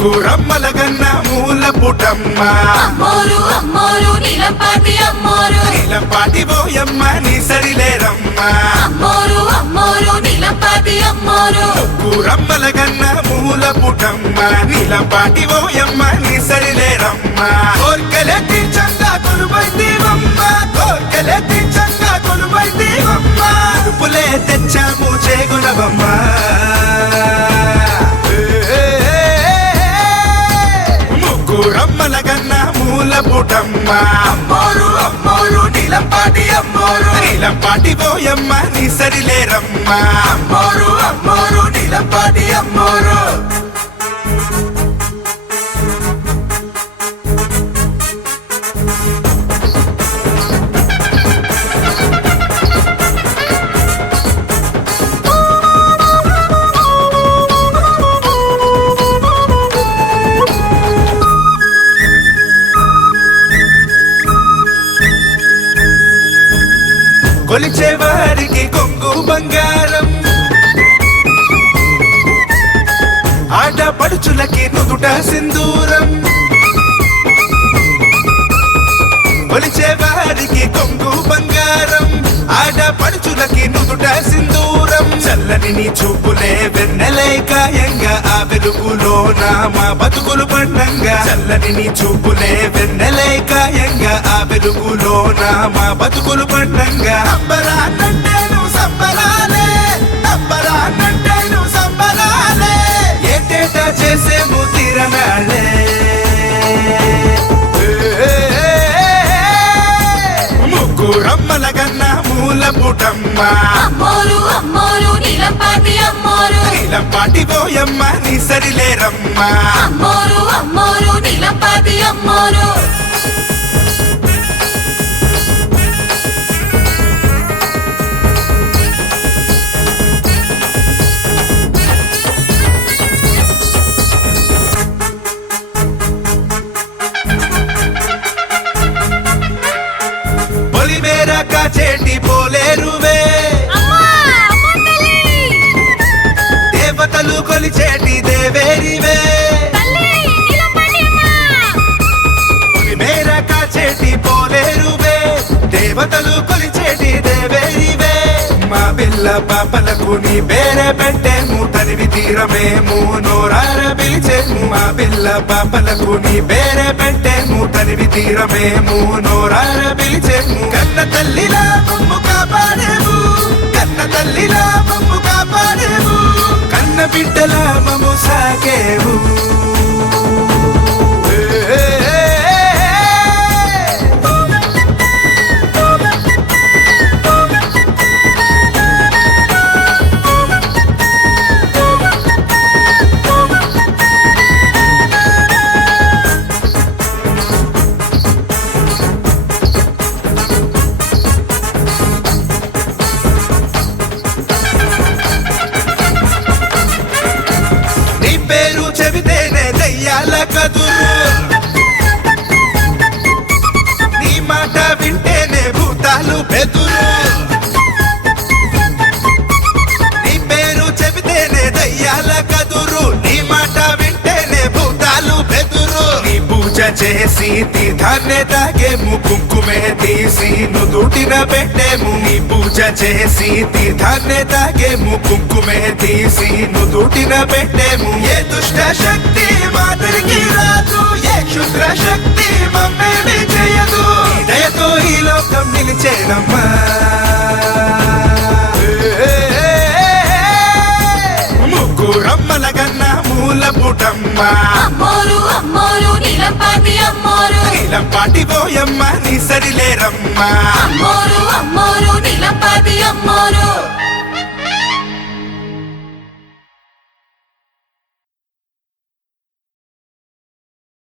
ముగ్గురమ్మల గన్న మూల పుటమ్మ అమ్మోరు అమ్మోరు నీలంపాటి అమ్మోరు నీలంపాటి పోయమ్మ నీ సరిలేరమ్మ అమ్మోరు అమ్మోరు నీలంపాటి అమ్మోరు ముగ్గురమ్మల గన్న మూల పుటమ్మ నీలంపాటి పోయమ్మ నీ సరిలేరమ్మ కోర్కెలెత్తి చంగా కొలువైతీవమ్మ కోర్కెలెత్తి చంగా కొలువైతీవమ్మ పులే తెచ్చాము చేగుణవమ్మ ముగ్గురమ్మల గన్న మూల పుటమ్మ అమ్మోరు అమ్మోరు నీలంపాటి అమ్మోరు నీలంపాటి పోయమ్మ నీ సరిలేరమ్మ అమ్మోరు అమ్మోరు నీలంపాటి అమ్మోరు కొలిచే వారికి కొంగు బంగారం ఆడపడుచులకి నుదుట సింధూరం కొలిచే వారికి కొంగు బంగారం ఆడపడుచులకి నుదుట సింధూరం చల్లని నీ చూపులే వెన్నెలై కాయంగా ఆ వెలుగులోన మా బతుకులు పండంగా చల్లని నీ చూపులే వెన్నెలై కాయంగా ఆ వెలుగులోన మా బతుకులు పండంగా అబ్బరానంటే నువ్వు సంబరాలే అబ్బరానంటే నువ్వు సంబరాలే ఏటేటా చేసేము తీరనాలే ముగ్గురమ్మల గన్న మూల పుటమ్మ అమ్మోరు అమ్మోరు నీలంపాటి అమ్మోరు నీలంపాటి పోయమ్మ నీ సరిలేరమ్మ అమ్మోరు అమ్మోరు నీలంపాటి అమ్మోరు పొలిమేర కాచేటి పోలేరువే దేవతలు కొలిచేటి దేవేరివే పొలిమేర కాచేటి పోలేరువే దేవతలు కొలిచేటి దేవేరివే మా పిల్ల పాపలకు నీ పేరే పెట్టేము తనివి తీరమేము నోరార పిలిచేము మా పిల్ల పాపలకు నీ పేరే పెట్టేము తనివి తీరమేము నోరార పిలిచేము కన్న తల్లిలా మమ్ము కాపాడేము కన్న తల్లిలా మమ్ము కాపాడేము కన్న బిడ్డలా మమ్ము సాకేము నీ పేరు చెబితేనే దయ్యాల కదురు నీ మాట వింటేనే భూతాలు బెదురు నీ పేరు చెబితేనే దయ్యాల కదురు నీ మాట వింటేనే భూతాలు బెదురు నీ పూజ చేసి తీర్థాన్నే తాగేము కుంకుమే తీసి నుదుటిన పెట్టేము నీ పూజ చేసి తీర్థాన్నే తాగేము కుంకుమే తీసి నుదుటిన పెట్టేము ఏ దుష్ట శక్తి మాదిరికి రాదు ఏ క్షుద్ర శక్తి మమ్మేమి చేయదు నీ దయతో ఈ లోకం నిలిచేనమ్మా ముగ్గురమ్మల గన్న మూల పుటమ్మ అమ్మోరు అమ్మోరు నీలంపాటి అమ్మోరు నీలంపాటి పోయమ్మ నీ సరిలేరమ్మ అమ్మోరు అమ్మోరు నీలంపాటి అమ్మోరు